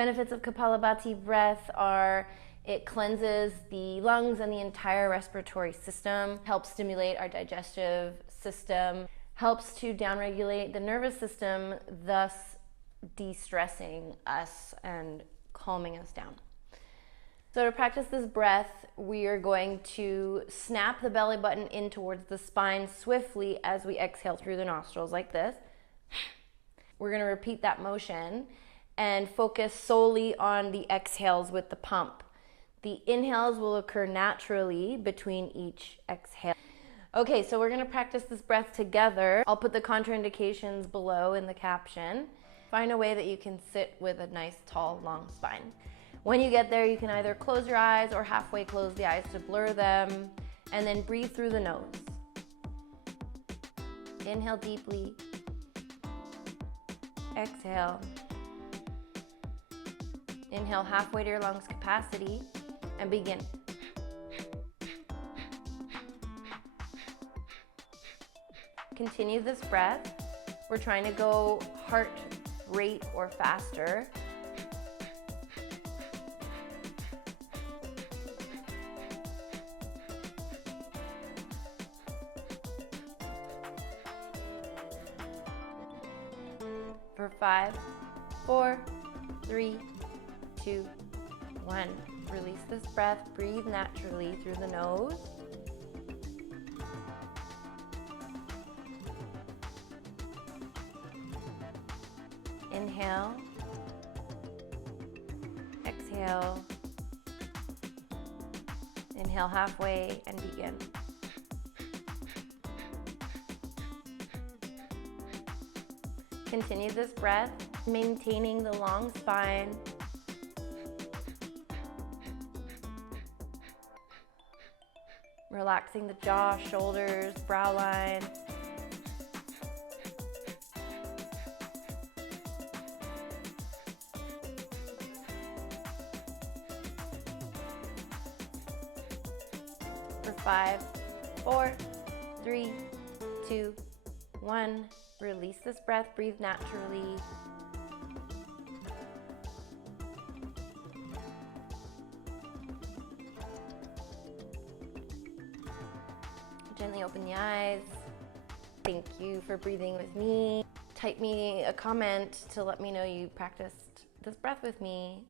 Benefits of kapalabhati breath are it cleanses the lungs and the entire respiratory system, helps stimulate our digestive system, helps to downregulate the nervous system, thus de-stressing us and calming us down. So to practice this breath, we are going to snap the belly button in towards the spine swiftly as we exhale through the nostrils like this. We're going to repeat that motion and focus solely on the exhales with the pump. The inhales will occur naturally between each exhale. Okay, so we're going to practice this breath together. I'll put the contraindications below in the caption. Find a way that you can sit with a nice, tall, long spine. When you get there, you can either close your eyes or halfway close the eyes to blur them, and then breathe through the nose. Inhale deeply. Exhale. Inhale halfway to your lungs capacity and begin. Continue this breath. We're trying to go heart rate or faster. For 5, 4, 3, 2, 1. Release this breath. Breathe naturally through the nose. Inhale. Exhale. Inhale halfway and begin. Continue this breath, maintaining the long spine. Relaxing the jaw, shoulders, brow line. For 5, 4, 3, 2, 1. Release this breath, breathe naturally. Gently open the eyes. Thank you for breathing with me. Type me a comment to let me know you practiced this breath with me.